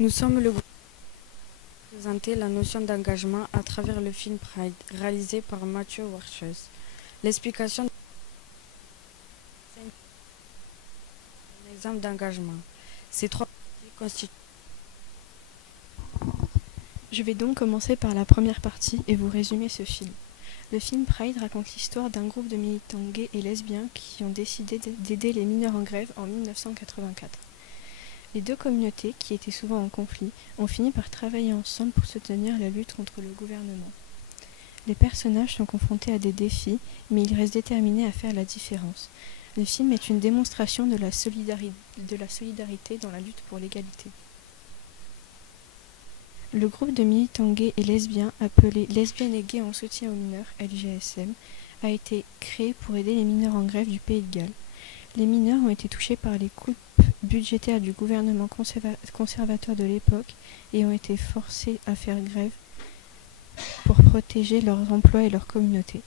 Nous sommes le groupe qui a présenté la notion d'engagement à travers le film Pride, réalisé par Mathieu Warchus. L'explication d'un exemple d'engagement. Ces trois parties constituent. Je vais donc commencer par la première partie et vous résumer ce film. Le film Pride raconte l'histoire d'un groupe de militants gays et lesbiens qui ont décidé d'aider les mineurs en grève en 1984. Les deux communautés, qui étaient souvent en conflit, ont fini par travailler ensemble pour soutenir la lutte contre le gouvernement. Les personnages sont confrontés à des défis, mais ils restent déterminés à faire la différence. Le film est une démonstration de la solidarité dans la lutte pour l'égalité. Le groupe de militants gays et lesbiens, appelé Lesbiennes et Gays en soutien aux mineurs, LGSM, a été créé pour aider les mineurs en grève du Pays de Galles. Les mineurs ont été touchés par les coupes budgétaires du gouvernement conservateur de l'époque et ont été forcés à faire grève pour protéger leurs emplois et leur communauté.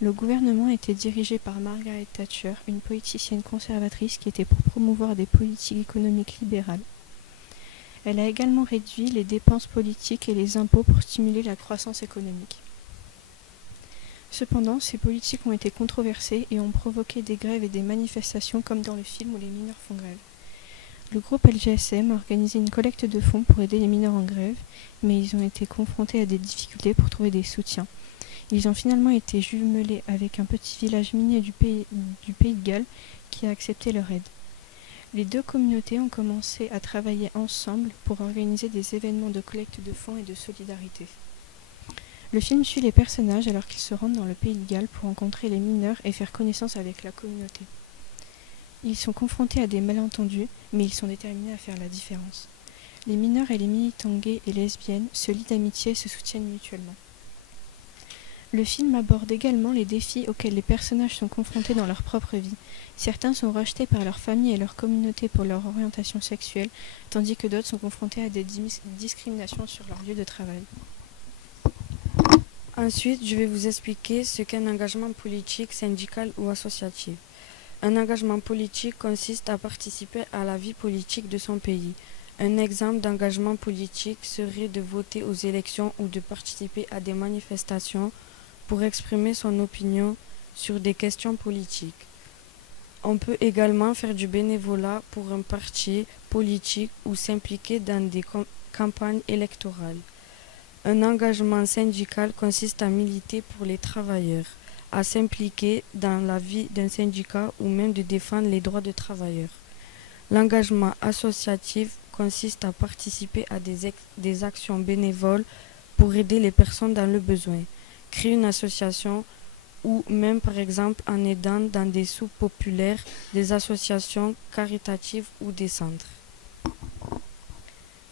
Le gouvernement était dirigé par Margaret Thatcher, une politicienne conservatrice qui était pour promouvoir des politiques économiques libérales. Elle a également réduit les dépenses politiques et les impôts pour stimuler la croissance économique. Cependant, ces politiques ont été controversées et ont provoqué des grèves et des manifestations comme dans le film où les mineurs font grève. Le groupe LGSM a organisé une collecte de fonds pour aider les mineurs en grève, mais ils ont été confrontés à des difficultés pour trouver des soutiens. Ils ont finalement été jumelés avec un petit village minier du pays de Galles qui a accepté leur aide. Les deux communautés ont commencé à travailler ensemble pour organiser des événements de collecte de fonds et de solidarité. Le film suit les personnages alors qu'ils se rendent dans le Pays de Galles pour rencontrer les mineurs et faire connaissance avec la communauté. Ils sont confrontés à des malentendus, mais ils sont déterminés à faire la différence. Les mineurs et les militants gays et lesbiennes se lient d'amitié et se soutiennent mutuellement. Le film aborde également les défis auxquels les personnages sont confrontés dans leur propre vie. Certains sont rejetés par leur famille et leur communauté pour leur orientation sexuelle, tandis que d'autres sont confrontés à des discriminations sur leur lieu de travail. Ensuite, je vais vous expliquer ce qu'est un engagement politique, syndical ou associatif. Un engagement politique consiste à participer à la vie politique de son pays. Un exemple d'engagement politique serait de voter aux élections ou de participer à des manifestations pour exprimer son opinion sur des questions politiques. On peut également faire du bénévolat pour un parti politique ou s'impliquer dans des campagnes électorales. Un engagement syndical consiste à militer pour les travailleurs, à s'impliquer dans la vie d'un syndicat ou même de défendre les droits des travailleurs. L'engagement associatif consiste à participer à des actions bénévoles pour aider les personnes dans le besoin, créer une association ou même par exemple en aidant dans des soupes populaires, des associations caritatives ou des centres.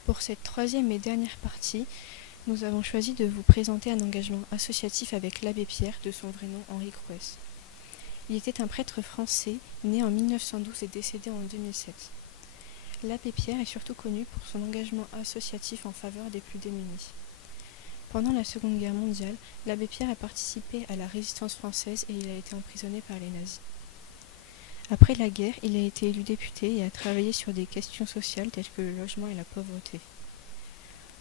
Pour cette troisième et dernière partie, nous avons choisi de vous présenter un engagement associatif avec l'abbé Pierre, de son vrai nom Henri Crouès. Il était un prêtre français, né en 1912 et décédé en 2007. L'abbé Pierre est surtout connu pour son engagement associatif en faveur des plus démunis. Pendant la Seconde Guerre mondiale, l'abbé Pierre a participé à la résistance française et il a été emprisonné par les nazis. Après la guerre, il a été élu député et a travaillé sur des questions sociales telles que le logement et la pauvreté.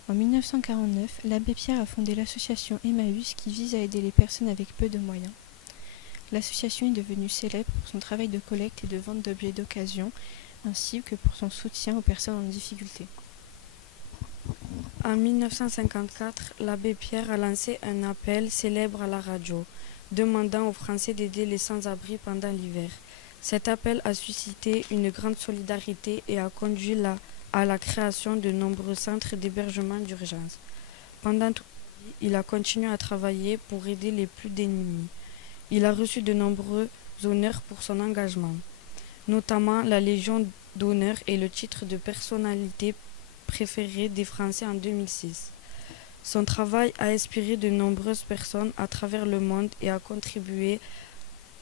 En 1949, l'abbé Pierre a fondé l'association Emmaüs qui vise à aider les personnes avec peu de moyens. L'association est devenue célèbre pour son travail de collecte et de vente d'objets d'occasion, ainsi que pour son soutien aux personnes en difficulté. En 1954, l'abbé Pierre a lancé un appel célèbre à la radio, demandant aux Français d'aider les sans-abri pendant l'hiver. Cet appel a suscité une grande solidarité et a conduit à la création de nombreux centres d'hébergement d'urgence. Pendant toute sa vie, il a continué à travailler pour aider les plus démunis. Il a reçu de nombreux honneurs pour son engagement, notamment la Légion d'honneur et le titre de personnalité préférée des Français en 2006. Son travail a inspiré de nombreuses personnes à travers le monde et a contribué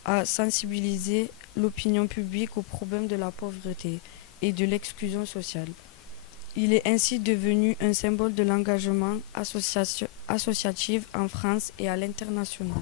à sensibiliser l'opinion publique aux problèmes de la pauvreté et de l'exclusion sociale. Il est ainsi devenu un symbole de l'engagement associatif en France et à l'international.